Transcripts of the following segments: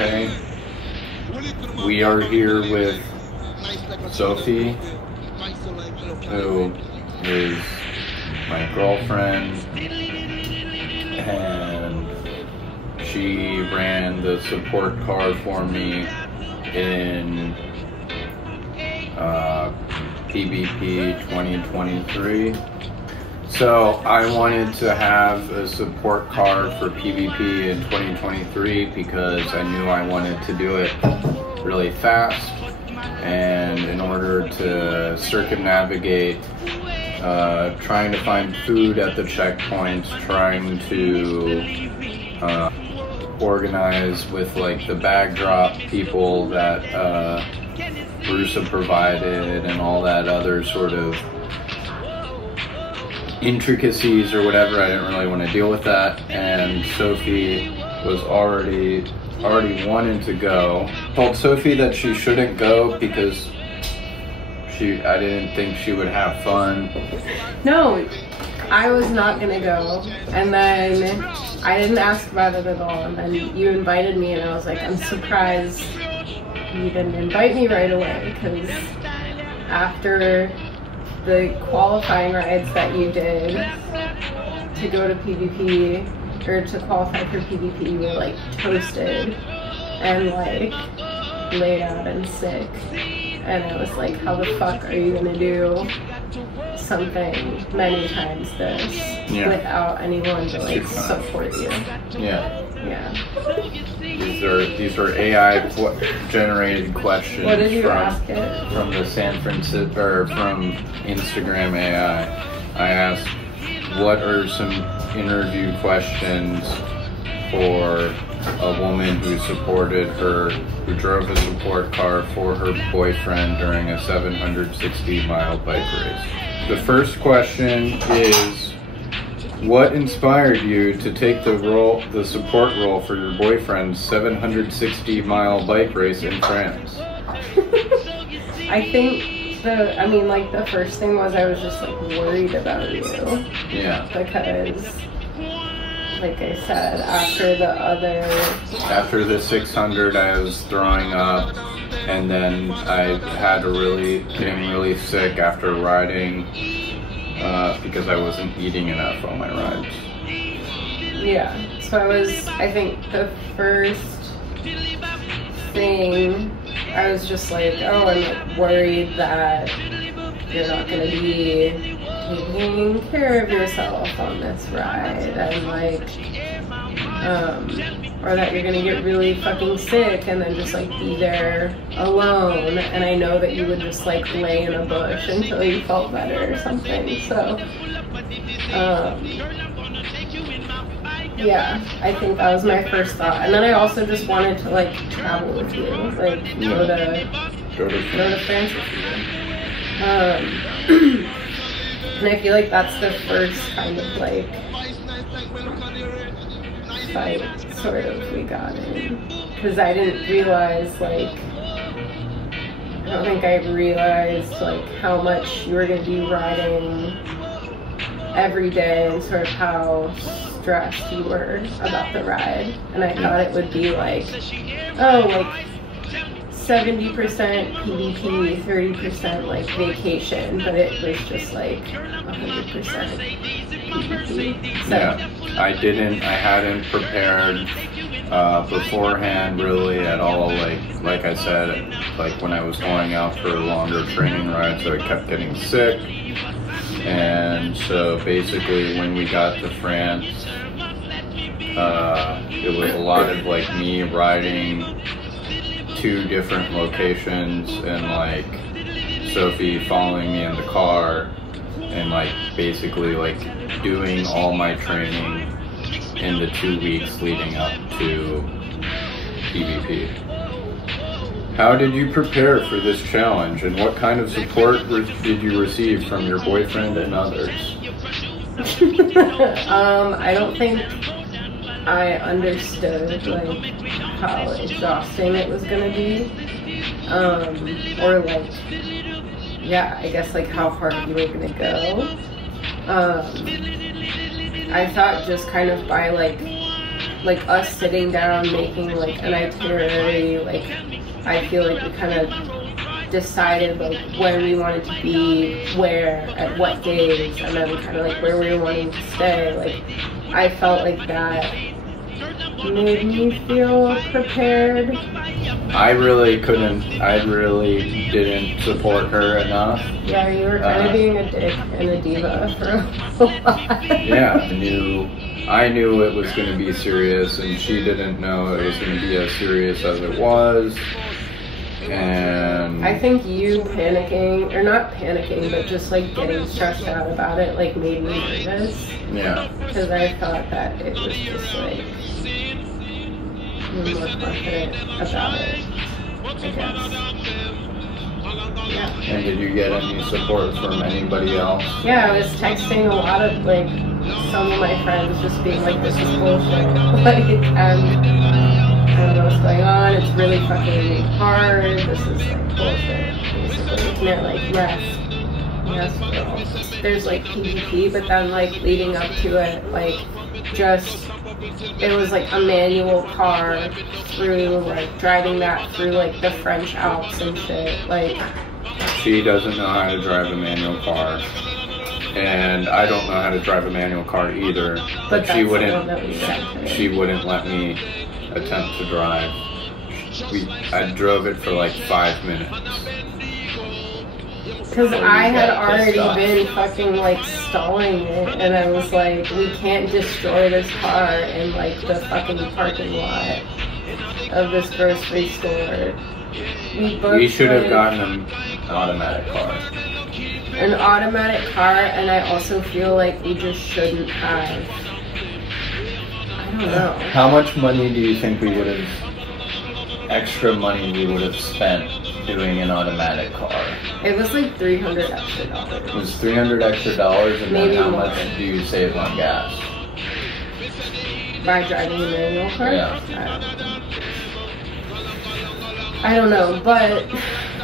okay. We are here with Sophie, who is my girlfriend, and she ran the support car for me in PvP 2023. So I wanted to have a support card for PvP in 2023 because I knew I wanted to do it really fast, and in order to circumnavigate trying to find food at the checkpoints, trying to organize with like the bag drop people that Brusa provided and all that other sort of intricacies or whatever. I didn't really want to deal with that, and Sophie was already wanting to go. Told Sophie that she shouldn't go because I didn't think she would have fun. No, I was not gonna go, and then I didn't ask about it at all, and then you invited me, and I was like, I'm surprised you didn't invite me right away, because after the qualifying rides that you did to go to PvP, or to qualify for PvP, you were like toasted and like laid out and sick, and I was like, how the fuck are you gonna do something many times this without anyone to like support you? Yeah. These are AI generated questions. What did you ask it? From the San Francisco, or from Instagram AI. I asked, what are some interview questions for a woman who drove a support car for her boyfriend during a 760-mile bike race. The first question is, what inspired you to take the support role for your boyfriend's 760-mile bike race in France? I think the first thing was I was just like worried about you. Yeah. Because, like I said, after the 600, I was throwing up, and then I had getting really sick after riding because I wasn't eating enough on my rides. Yeah, so I think the first thing, I was just like, oh, I'm like worried that you're not going to be taking care of yourself on this ride, and like, or that you're gonna get really fucking sick and then just like be there alone, and I know that you would just like lay in a bush until you felt better or something. So yeah, I think that was my first thought, and then I also just wanted to like travel with you, like go to France with you. And I feel like that's the first kind of like fight sort of we got in, because I didn't realize I don't think I realized like how much you were going to be riding every day and sort of how stressed you were about the ride, and I thought it would be like, oh, like 70% PvP, 30% like vacation, but it was just like 100% PvP. So. Yeah, I hadn't prepared beforehand really at all. Like I said, like when I was going out for longer training rides, so I kept getting sick, and so basically when we got to France, it was a lot of like me riding 2 different locations, and like Sophie following me in the car, and like basically like doing all my training in the 2 weeks leading up to PvP. How did you prepare for this challenge, and what kind of support did you receive from your boyfriend and others? I don't think I understood like how exhausting it was gonna be, or like, yeah, I guess like how hard you were gonna go. I thought just kind of by like like us sitting down making like an itinerary, like I feel like we kind of decided like where we wanted to be, where, at what days, and then kind of like where we were wanting to stay. Like I felt like that made me feel prepared. I really didn't support her enough. Yeah, you were kind of being a dick and a diva for a while. Yeah, I knew it was going to be serious, and she didn't know it was going to be as serious as it was. And I think you panicking, or not panicking, but just like getting stressed out about it, like made me nervous. yeah, Because I thought that it was just like more confident about it, I guess. Yeah. and did you get any support from anybody else? Yeah, I was texting a lot of like some of my friends just being like, this is bullshit. Like, I don't know what's going on, it's really fucking hard, this is like bullshit, basically. And they're like, yes girl. There's like PvP, but then like leading up to it, like just, it was like a manual car through, like driving that through like the French Alps and shit, like. She doesn't know how to drive a manual car, and I don't know how to drive a manual car either. But she wouldn't let me attempt to drive. I drove it for like 5 minutes. Because I had already been fucking like stalling it, and I was like, we can't destroy this car in like the fucking parking lot of this grocery store. We should have gotten an automatic car. An automatic car, and I also feel like we just shouldn't have. I don't know. How much money do you think we would have, extra money we would have spent doing an automatic car? It was like $300 extra. It was $300 extra, and Maybe then how more. much do you save on gas? By driving a manual car? Yeah. I don't know, but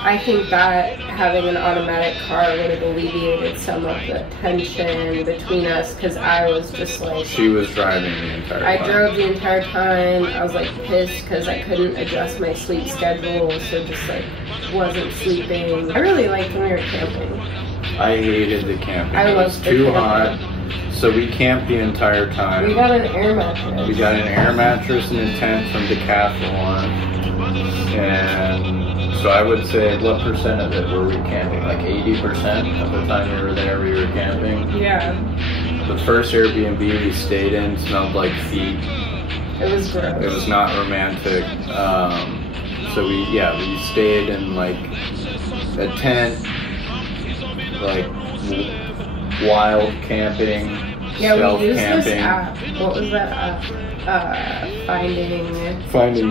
I think that having an automatic car would have alleviated some of the tension between us, because I was just like... She was driving the entire time. I drove the entire time. I was like pissed because I couldn't adjust my sleep schedule, so just like wasn't sleeping. I really liked when we were camping. I hated the camping. I It was loved the too camping. hot, so we camped the entire time. We got an air mattress. We got an air mattress and a tent from Decathlon. And so I would say, what percent of it were we camping? Like 80% of the time we were there, we were camping. Yeah. The first Airbnb we stayed in smelled like feet. It was gross. It was not romantic. So we stayed in like a tent, like wild camping, Yeah, stealth we used camping. this app. What was that app? Finding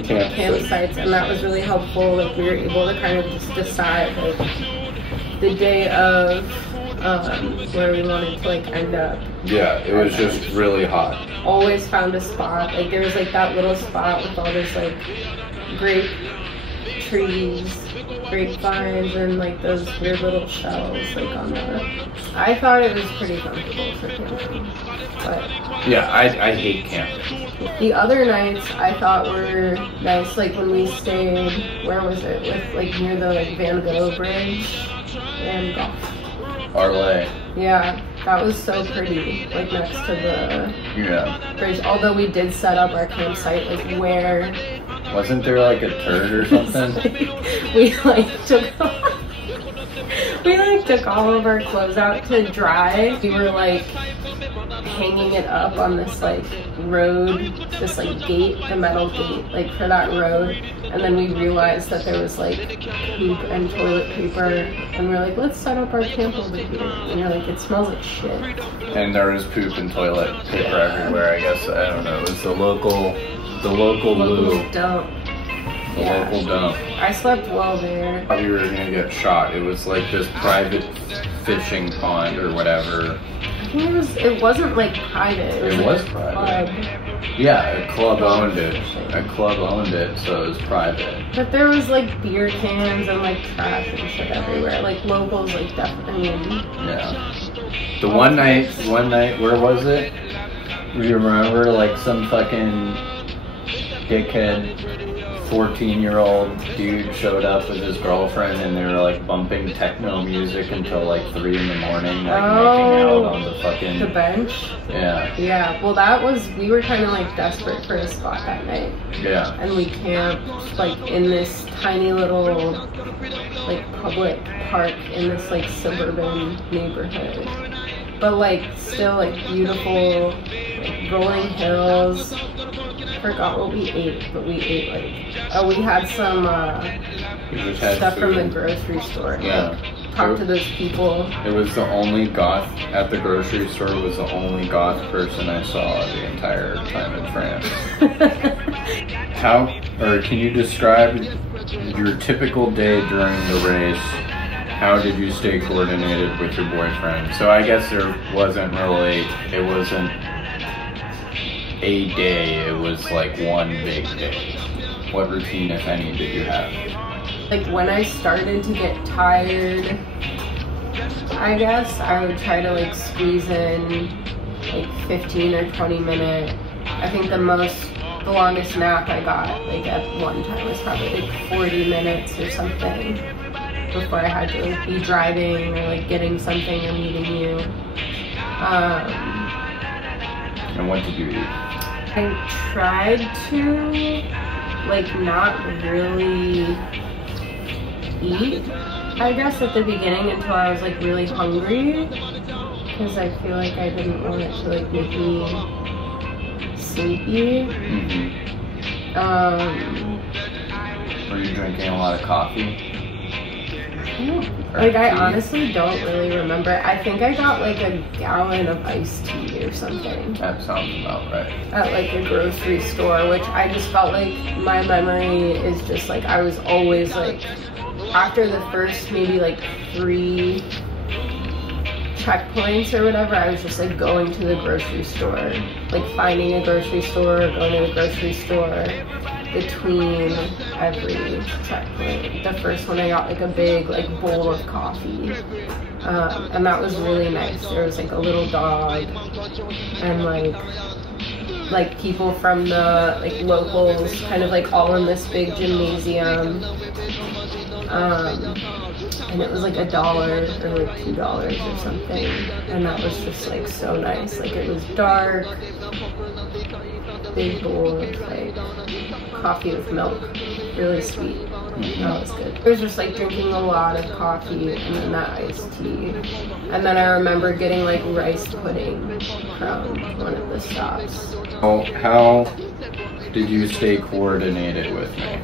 campsites. Campsites, and that was really helpful. Like we were able to kind of just decide like the day of where we wanted to like end up. Yeah, it was just really hot. Always found a spot. Like there was like that little spot with all this like grape trees, grapevines, and like those weird little shells like on the. I thought it was pretty comfortable for camping, but Yeah, I hate camping. the other nights I thought were nice. Like when we stayed, where was it? With like near the like Van Gogh Bridge and Arlay. yeah, that was so pretty. Like next to the Yeah. bridge. Although we did set up our campsite like where. Wasn't there like a turd or something? we took all of our clothes out to dry. We were like hanging it up on this like road, this like gate, the metal gate, like for that road. And then we realized that there was like poop and toilet paper, and we're like, let's set up our camp over here. And you're like, it smells like shit. And there was poop and toilet paper everywhere. I guess I don't know. It was the local loo. Dump. The local dump. I slept well there. Thought we were gonna get shot. It was like this private fishing pond or whatever. It wasn't like private. It was private. Yeah, a club owned it. A club owned it, so it was private. But there was like beer cans and like trash and shit everywhere. Like locals, like definitely. Yeah. The one night, where was it? Do you remember? Like some fucking dickhead 14-year-old dude showed up with his girlfriend and they were like bumping techno music until like 3 in the morning, like making out on the fucking... The bench? Yeah. Yeah, well that was, we were kind of like desperate for a spot that night. Yeah. And we camped like in this tiny little like public park in this like suburban neighborhood. But like still like beautiful, like rolling hills. Forgot what we ate, but we ate like, oh, we had some stuff from the grocery store. Yeah. Talked to those people. It was the only goth at the grocery store. Was the only goth person I saw the entire time in France. Can you describe your typical day during the race? How did you stay coordinated with your boyfriend? So I guess it wasn't a day, it was like one big day. What routine, if any, did you have? Like when I started to get tired, I guess I would try to like squeeze in like 15 or 20 minute. I think the longest nap I got like at one time was probably like 40 minutes or something before I had to like, be driving or like getting something or meeting you. And what did you eat? I tried to like not really eat, I guess, at the beginning until I was like really hungry, because I feel like I didn't want it to like make me sleepy. Were you drinking a lot of coffee? Like I honestly don't really remember. I think I got like a gallon of iced tea or something. That sounds about right. At like a grocery store, which I just felt like my memory is just like I was always like, after the first maybe like 3 checkpoints or whatever, I was just like going to the grocery store, like finding a grocery store, going to the grocery store between every checkpoint. The first one I got like a big like bowl of coffee, and that was really nice. There was like a little dog and like people from the like locals kind of like all in this big gymnasium, and it was like $1 or like $2 or something, and that was just like so nice. Like it was dark, big bowl of like coffee with milk, really sweet. That was good. I was just like drinking a lot of coffee and then that iced tea, and then I remember getting like rice pudding from one of the stops. How did you stay coordinated with me?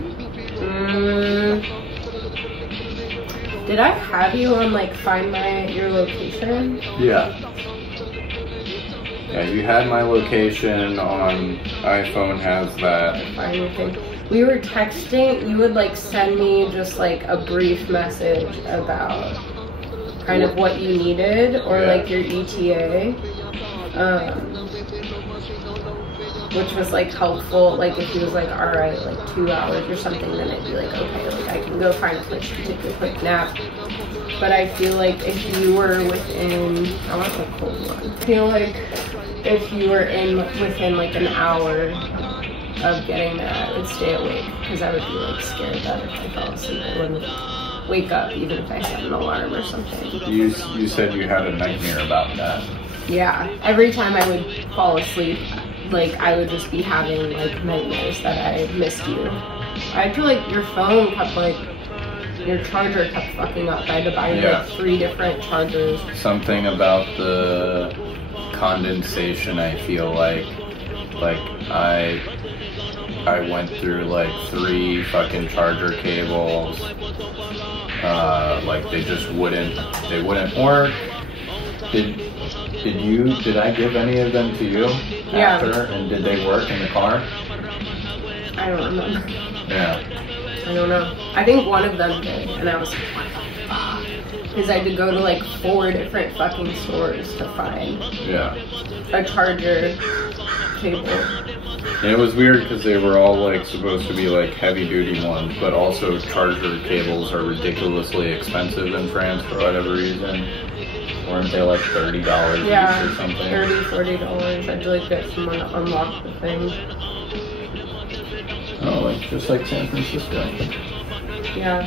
Did I have you on like find your location? Yeah. Yeah, you had my location on iPhone, has that. Find your thing. We were texting, you would like send me just like a brief message about kind of what you needed or like your ETA. Which was like helpful, like if he was like, all right, like 2 hours or something, then I'd be like, okay, like I can go find a place to take a quick nap. But I feel like if you were within, I want a cold one. I feel like if you were within like an hour of getting there, I would stay awake, because I would be like scared that if I fell asleep, I wouldn't wake up even if I set an alarm or something. You said you had a nightmare about that. Yeah, every time I would fall asleep, like I would just be having like nightmares that I missed you. I feel like your phone kept like, your charger kept fucking up. I had to buy like 3 different chargers. Something about the condensation, I feel like I went through like 3 fucking charger cables. Like they just wouldn't work. Did I give any of them to you after? And did they work in the car? I don't remember. Yeah. I don't know. I think one of them did, and I was like, what the fuck? Because I had to go to like 4 different fucking stores to find a charger cable. And it was weird because they were all like supposed to be like heavy duty ones, but also charger cables are ridiculously expensive in France for whatever reason. Weren't they like $30 each or something? $30, $40. I had to like get someone to unlock the thing. Oh, like just like San Francisco. Yeah.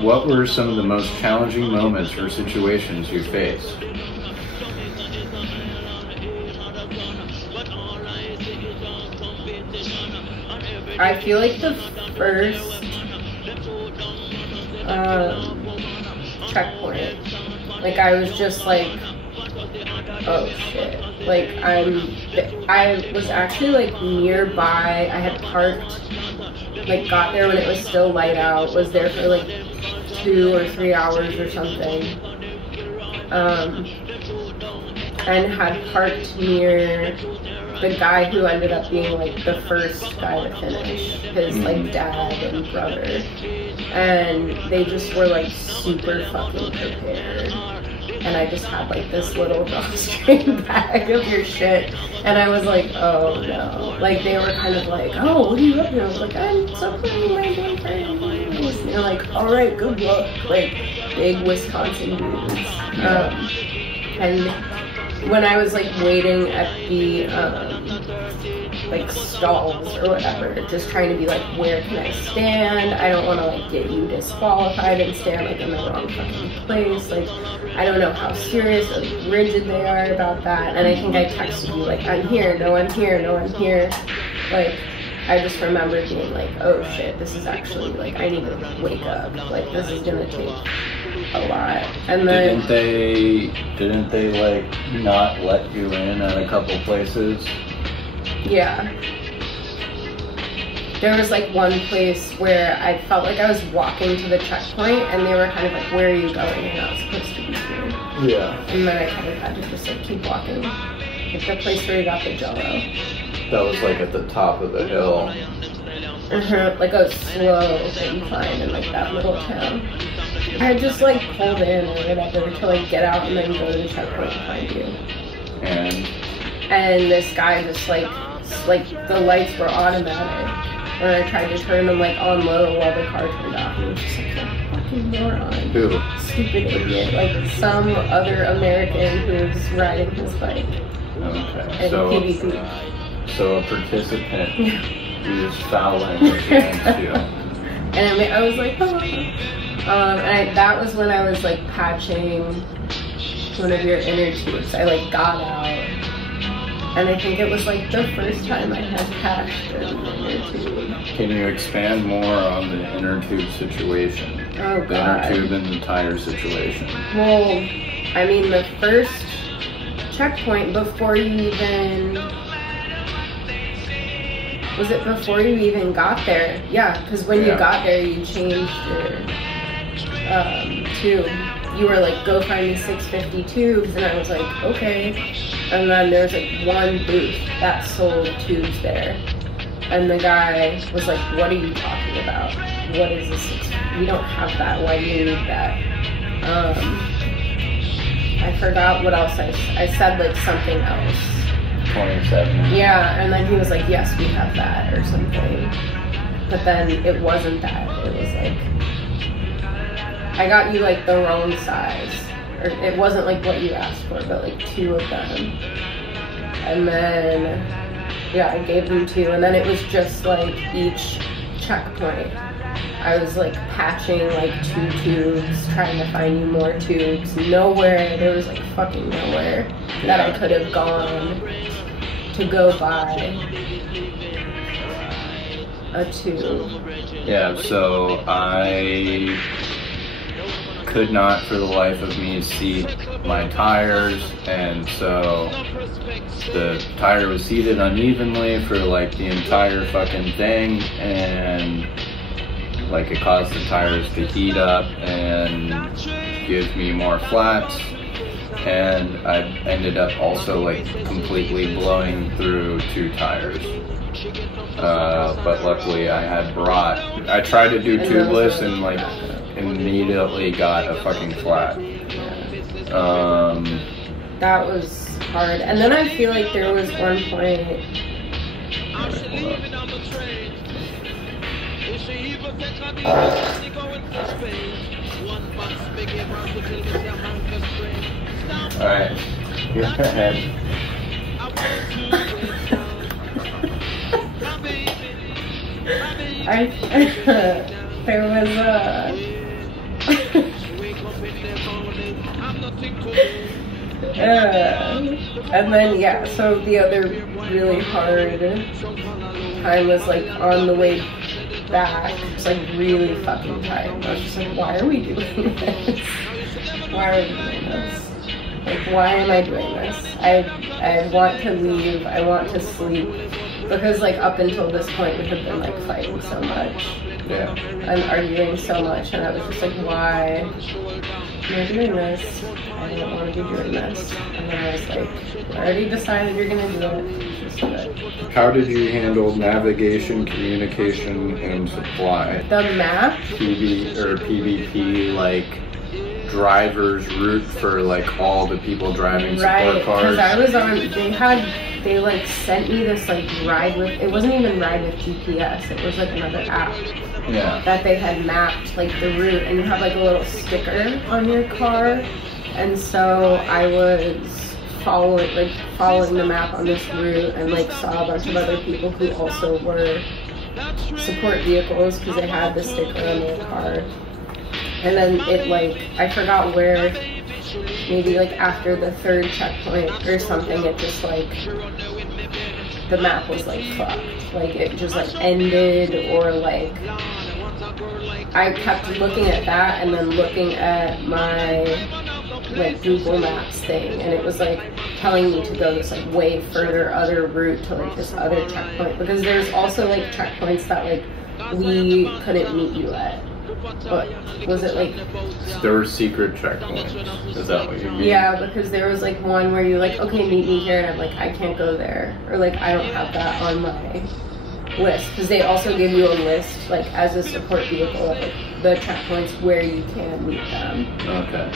What were some of the most challenging moments or situations you faced? I feel like the first checkpoint, like I was just like, oh shit. Like I was actually like nearby. I had parked, like got there when it was still light out, was there for like 2 or 3 hours or something. And had parked near the guy who ended up being like the first guy to finish, his like dad and brother, and they just were like super fucking prepared, and I just had like this little drawstring bag of your shit, and I was like, oh no, like they were kind of like, oh, what are you up to? I was like, I'm supporting my boyfriend, and they're like, all right, good luck, like big Wisconsin dudes. And when I was like waiting at the like stalls or whatever, just trying to be like, where can I stand? I don't want to like get you disqualified and stand like in the wrong fucking place. Like I don't know how serious or rigid they are about that. And I think I texted you like, I'm here, no I'm here, no I'm here. Like I just remember being like, oh shit, this is actually like, I need to wake up. Like this is gonna take a lot. And then didn't they like not let you in at a couple places? Yeah. There was like one place where I felt like I was walking to the checkpoint and they were kind of like, where are you going? And I was supposed to be here. Yeah. And then I kind of had to just like keep walking. Like the place where you got the Jello. That was like at the top of the hill. Like a slow incline in like that little town. I just like pulled in or whatever to like get out and then go to the checkpoint and find you. And this guy just like the lights were automatic. When I tried to turn them like on low while the car turned off, he was just like a fucking moron. Who? Stupid idiot. Like some other American who was riding his bike. Okay. And PvP. So a participant who's fouling against you. And I was like, oh. And that was when I was like patching one of your inner tubes. I like got out, and I think it was like the first time I had patched an inner tube. Can you expand more on the inner tube situation? Oh god. The inner tube and the tire situation. Well, I mean the first checkpoint before you even... Was it before you even got there? Yeah, because when you got there, you changed your tube. You were like, go find me 650 tubes, and I was like, okay. And then there was like one booth that sold tubes there. And the guy was like, what are you talking about? What is this? We don't have that. Why do you need that? I forgot what else I said, like something else. 27. Yeah, and then he was like, yes, we have that, or something. But then it wasn't that. It was like, I got you like the wrong size. Or it wasn't like what you asked for, but like 2 of them. And then, yeah, I gave them 2. And then it was just like each checkpoint. I was like patching like 2 tubes, trying to find you more tubes. Nowhere, there was like fucking nowhere that I could have gone to go buy a tube. Yeah, so I could not for the life of me seat my tires, and so the tire was seated unevenly for like the entire fucking thing, and like it caused the tires to heat up and give me more flats, and I ended up also like completely blowing through 2 tires. But luckily I had I tried to do tubeless and like immediately got a fucking flat. That was hard. And then I feel like there was one point. Alright, go ahead. There was and then yeah, so the other really hard time was like on the way back. It's like really fucking tired. I was just like, why are we doing this? Why are we doing this? Like, why am I doing this? I want to leave. I want to sleep. Because like up until this point we had been like fighting so much. Yeah. And arguing so much, and I was just like, why am I doing this? I don't want to be doing this. And then I was like, I already decided you're gonna do it. Just do it. How did you handle navigation, communication, and supply? The map? PvP, like driver's route for like all the people driving support cars. Because I was on, they like sent me this like ride with, it wasn't even ride with GPS, it was like another app. Yeah. That they had mapped like the route, and you have like a little sticker on your car. And so I was following the map on this route, and like saw a bunch of other people who also were support vehicles because they had the sticker on their car. And then it like, I forgot where, maybe like after the third checkpoint or something, it just like, the map was like fucked. Like it just like ended, or like, I kept looking at that and then looking at my like Google Maps thing, and it was like telling me to go this like way further other route to like this other checkpoint, because there's also like checkpoints that like we couldn't meet you at. What was it like? There were secret checkpoints. Is that what you mean? Yeah, because there was like one where you're like, okay, meet me here, and I'm like, I can't go there, or like I don't have that on my list, because they also give you a list like as a support vehicle of like the checkpoints where you can meet them. Okay.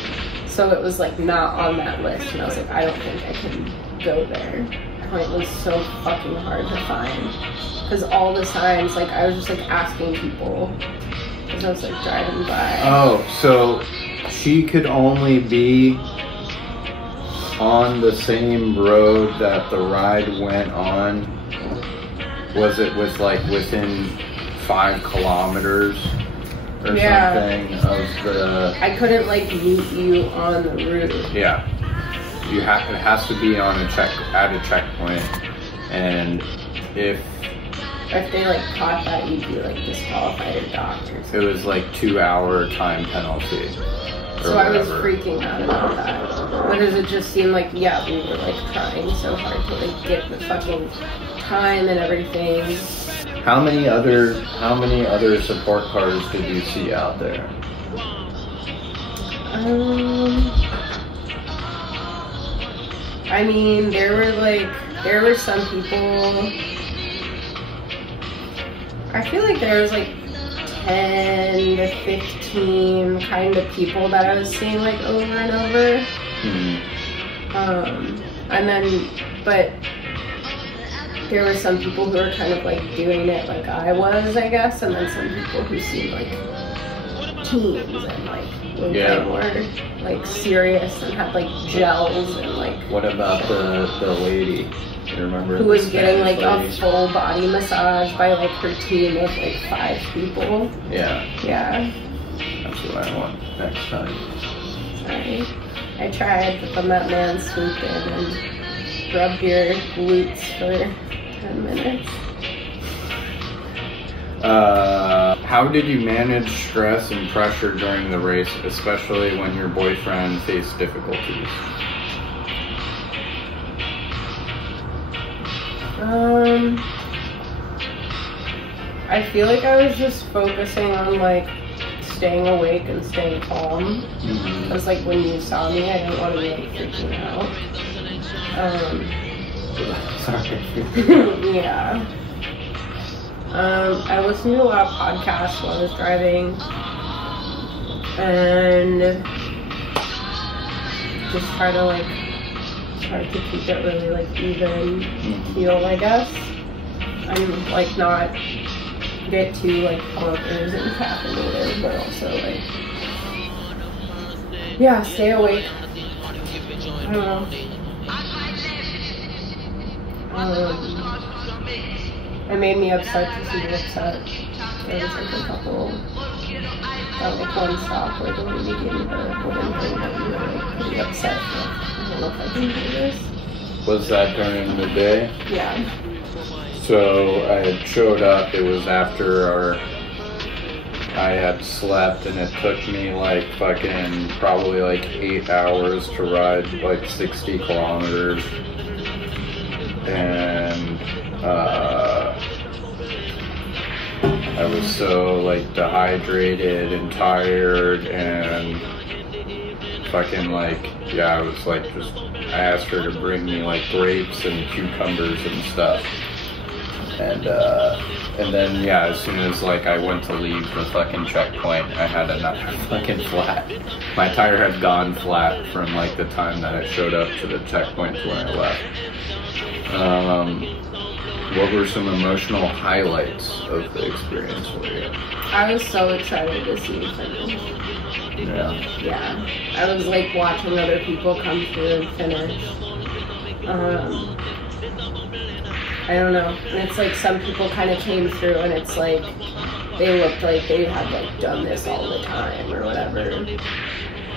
So it was like not on that list, and I was like, I don't think I can go there. And it was so fucking hard to find, because all the signs, like I was just like asking people. I was like driving by. Oh, so she could only be on the same road that the ride went on? Was it with like within 5 kilometers or something of the... I couldn't like meet you on the route. Yeah. It has to be on at a checkpoint, and if they like caught that, you'd be like disqualified or docked or something. It was like 2-hour time penalty. So I was freaking out about that, because it just seemed like, yeah, we were like trying so hard to like get the fucking time and everything. How many other support cars did you see out there? I mean, there were some people. I feel like there was like 10 to 15 kind of people that I was seeing like over and over. Mm-hmm. And then, but there were some people who were kind of like doing it like I was, I guess, and then some people who seemed like teens and like were more like serious and had like gels and like. What about the lady? You remember? Who was getting like a full body massage by like her team of like 5 people. Yeah. Yeah. That's what I want next time. Sorry. I tried, but then that man swooped in and rubbed your glutes for 10 minutes. How did you manage stress and pressure during the race, especially when your boyfriend faced difficulties? I feel like I was just focusing on like staying awake and staying calm. Because like when you saw me, I didn't want to be like freaking out. Sorry. Yeah. I listened to a lot of podcasts while I was driving, and just try to keep it really like even keel, I guess. And like not get too like bonkers and caffeinated, but also like, yeah, stay awake. I don't know. it made me upset to see you upset. There was like a couple, that like one stop where the lady gave me the wooden thing that you were like pretty upset with. I don't know if I can do this. Was that during the day? Yeah. So I had showed up, it was after I had slept, and it took me like fucking probably like 8 hours to ride like 60 kilometers. And I was so like dehydrated and tired and fucking like, yeah, I was like I asked her to bring me like grapes and cucumbers and stuff. And then, yeah, as soon as like I went to leave the fucking checkpoint, I had another fucking flat. My tire had gone flat from like the time that I showed up to the checkpoint to when I left. What were some emotional highlights of the experience for you? I was so excited to see you finish. Yeah. Yeah. I was like watching other people come through and finish. I don't know. And it's like some people kind of came through and it's like they looked like they had like done this all the time or whatever.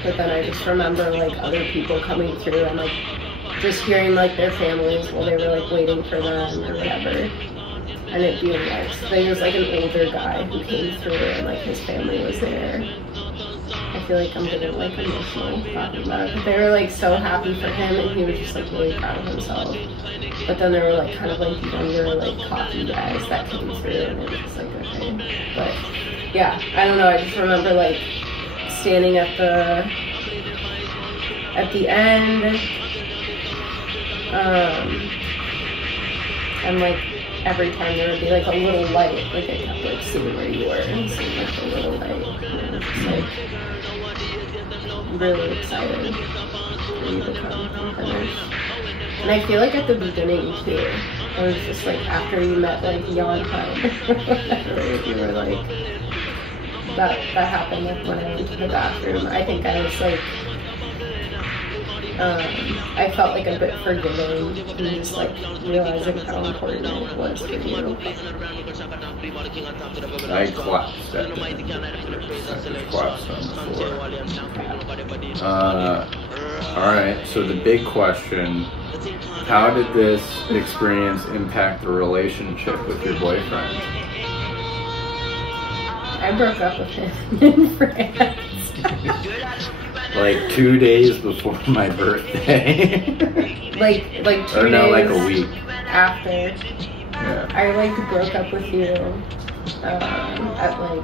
But then I just remember like other people coming through and like just hearing like their families while they were like waiting for them or whatever. And it being like, there was like an older guy who came through and like his family was there. I feel like I'm getting like emotional talking about it. But they were like so happy for him and he was just like really proud of himself. But then there were like kind of like younger like cocky guys that came through and it was just like okay. But yeah, I don't know, I just remember like standing at the end and like every time there would be like a little light, like I kept like seeing where you were and seeing like a little light, and I was just like really excited for you to come and finish. And I feel like at the beginning too, it was just like after you met like Jan Hunt, you were like, that happened like when I went to the bathroom. I think I was like, I felt like a bit forgiving and just like realizing how important it was for you. I collapsed at the end. I collapsed on the floor. Alright, so the big question, how did this experience impact the relationship with your boyfriend? I broke up with him in France. Like 2 days before my birthday. like 2 or no, days like a week after. Yeah. I like broke up with you at like,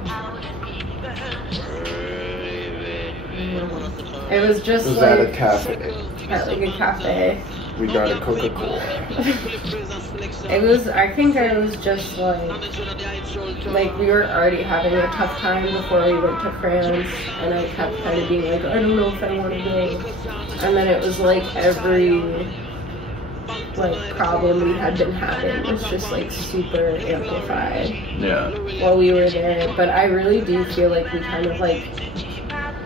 it was just was like at a cafe. At like a cafe. We got a Coca-Cola. I think I was just like we were already having a tough time before we went to France, and I kept kind of being like, I don't know if I want to go. And then it was like every like problem we had been having was just like super amplified. Yeah. While we were there, but I really do feel like we kind of like,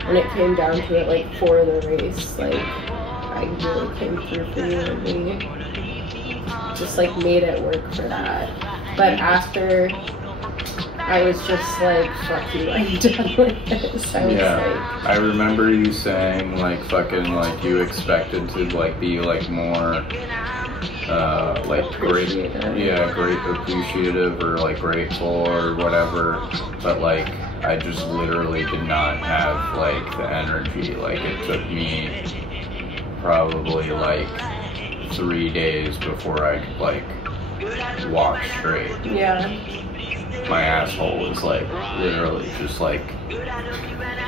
when it came down to it, like for the race, like I really came through for you and we just like made it work for that. But after, I was just like, fuck you, I'm done with this. I was like, I remember you saying like fucking like you expected to like be like more like great, great appreciative or like grateful or whatever, but like I just literally did not have like the energy. Like it took me probably like 3 days before I could like walk straight. Yeah. My asshole was like literally just like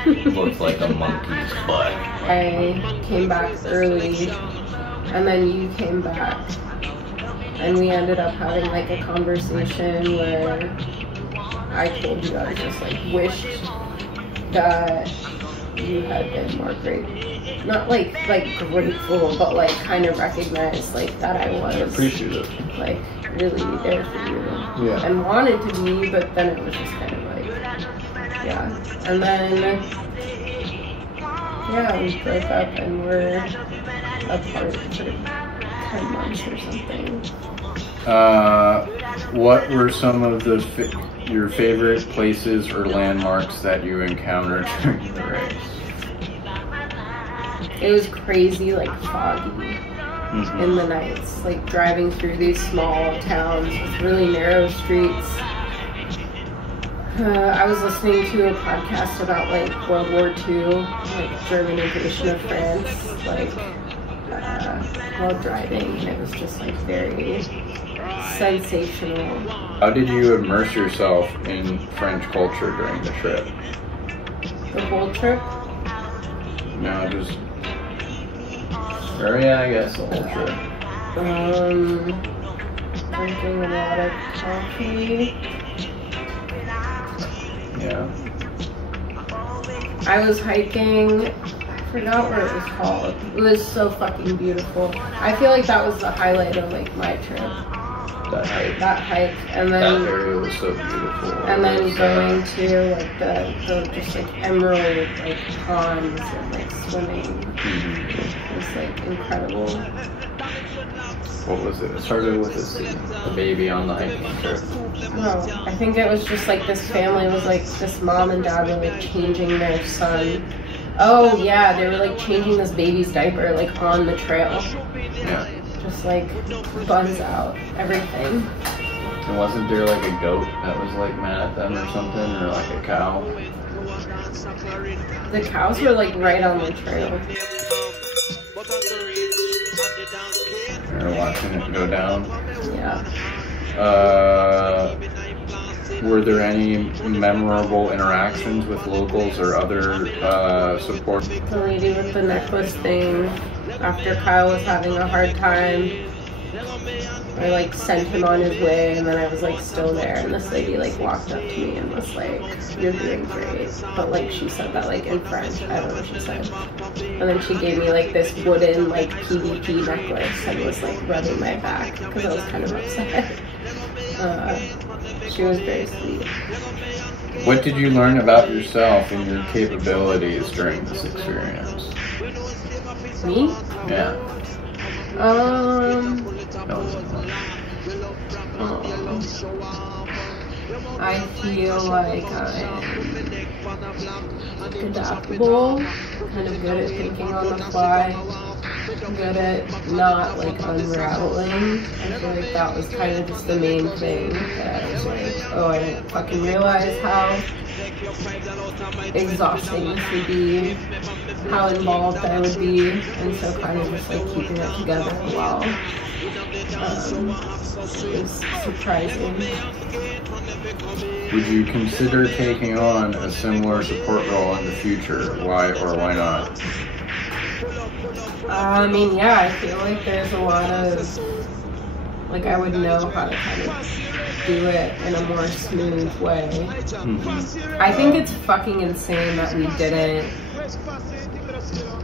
looked like a monkey's butt. I came back early and then you came back and we ended up having like a conversation where I told you I just like wished that you had been more not like grateful, but like kind of recognized like that I was appreciative, like really there for you, yeah, and wanted to be, but then it was just kind of like, yeah. And then yeah, we broke up and we're apart for 10 months or something. What were some of your favorite places or landmarks that you encountered during the race? It was crazy, like foggy in the nights, like driving through these small towns with really narrow streets. I was listening to a podcast about like World War II, like German invasion of France, like while driving, and it was just like very sensational. How did you immerse yourself in French culture during the trip? The whole trip? No, just... Or yeah, I guess the whole trip. Drinking a lot of coffee. Yeah. I was hiking, I forgot what it was called. It was so fucking beautiful. I feel like that was the highlight of like my trip. That hike. And then that area was so beautiful. And then going to like the just like emerald like ponds and like swimming. It was like incredible. What was it? It started with a baby on the hiking trip. Oh, I think it was just like this family was like, this mom and dad were like changing their son. Oh yeah, they were like changing this baby's diaper like on the trail. Yeah. Just like buzz out everything. And wasn't there like a goat that was like mad at them or something, or like a cow? The cows were like right on the trail. You were watching it go down? Yeah. Were there any memorable interactions with locals or other support? The lady with the necklace thing, after Kyle was having a hard time, I like sent him on his way, and then I was like still there, and this lady like walked up to me and was like, "You're doing great," but like she said that like in French, I don't know what she said. And then she gave me like this wooden like PVP necklace and was like rubbing my back because I was kind of upset. She was very sweet. What did you learn about yourself and your capabilities during this experience? Me? Yeah. I feel like I'm adaptable, kind of good at thinking on the fly, good at not like unraveling. I feel like that was kind of just the main thing that I was like, oh, I didn't fucking realize how exhausting this would be, how involved I would be, and so kind of just like keeping it together while it was surprising. Would you consider taking on a similar support role in the future? Why or why not? I mean, yeah, I feel like there's a lot of, like, I would know how to kind of do it in a more smooth way. I think it's fucking insane that we didn't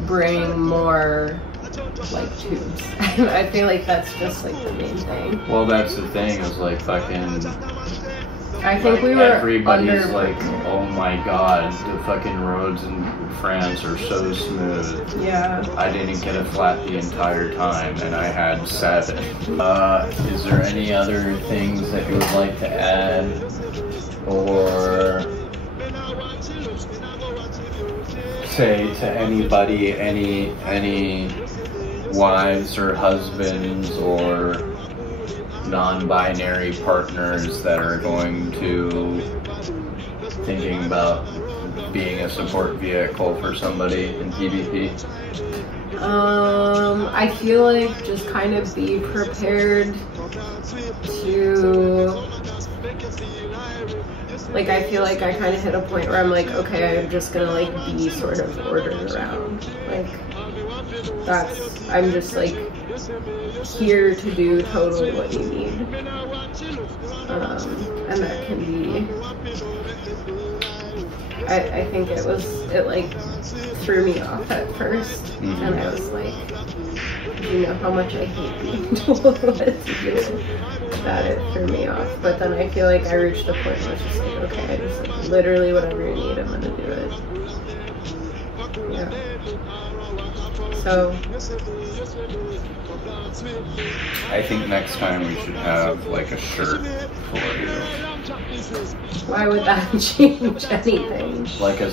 bring more, like, tubes. I feel like that's just, like, the main thing. Well, that's the thing, is like fucking... I think we were everybody's like, oh my god, the fucking roads in France are so smooth. Yeah. I didn't get a flat the entire time, and I had 7. Is there any other things that you would like to add, or say to anybody, any wives or husbands or non-binary partners that are going to thinking about being a support vehicle for somebody in PvP? I feel like just kind of be prepared to, like, I feel like I kind of hit a point where I'm like, okay, I'm just gonna like be sort of ordered around, like I'm just like here to do totally what you need, and that can be, I think it like threw me off at first, and I was like, you know how much I hate being told what to do, that it threw me off. But then I feel like I reached the point where it's just like, okay, I just like literally whatever you need, I'm gonna do it. Yeah. So I think next time we should have like a shirt for you. why would that change anything? Like a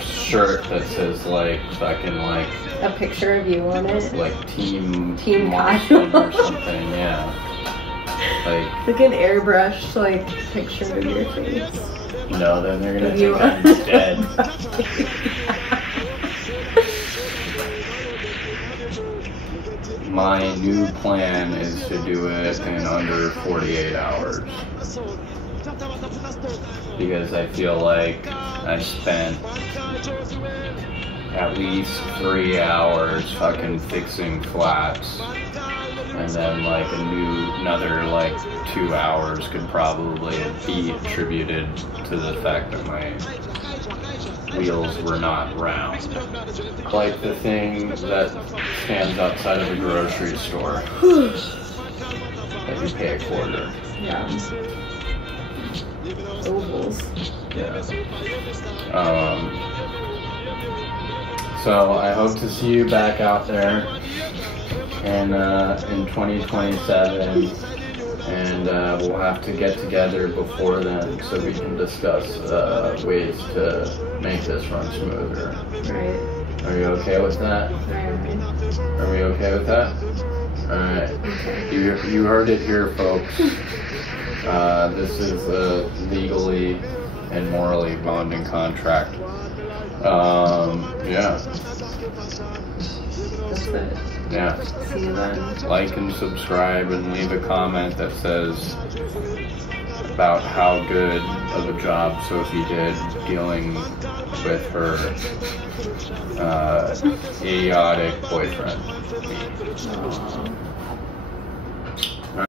shirt that says like fucking like A picture of you on it? like Team Kyle. or something, yeah. Like an airbrush like picture of your face. No, then they're gonna You think I'm dead. My new plan is to do it in under 48 hours. Because I feel like I spent at least 3 hours fucking fixing flats. And then like another like 2 hours could probably be attributed to the fact that my wheels were not round. Like the thing that stands outside of the grocery store that you pay a quarter. Yeah. Ovals. Yeah. So I hope to see you back out there in 2027, and we'll have to get together before then so we can discuss ways to make this run smoother. Right. Are you okay with that? Right. Are we okay with that? Alright. You heard it here, folks. This is a legally and morally binding contract. Yeah. That's it. Yeah. See you then. Like and subscribe and leave a comment that says about how good of a job Sophie did dealing with her idiotic boyfriend. Aww.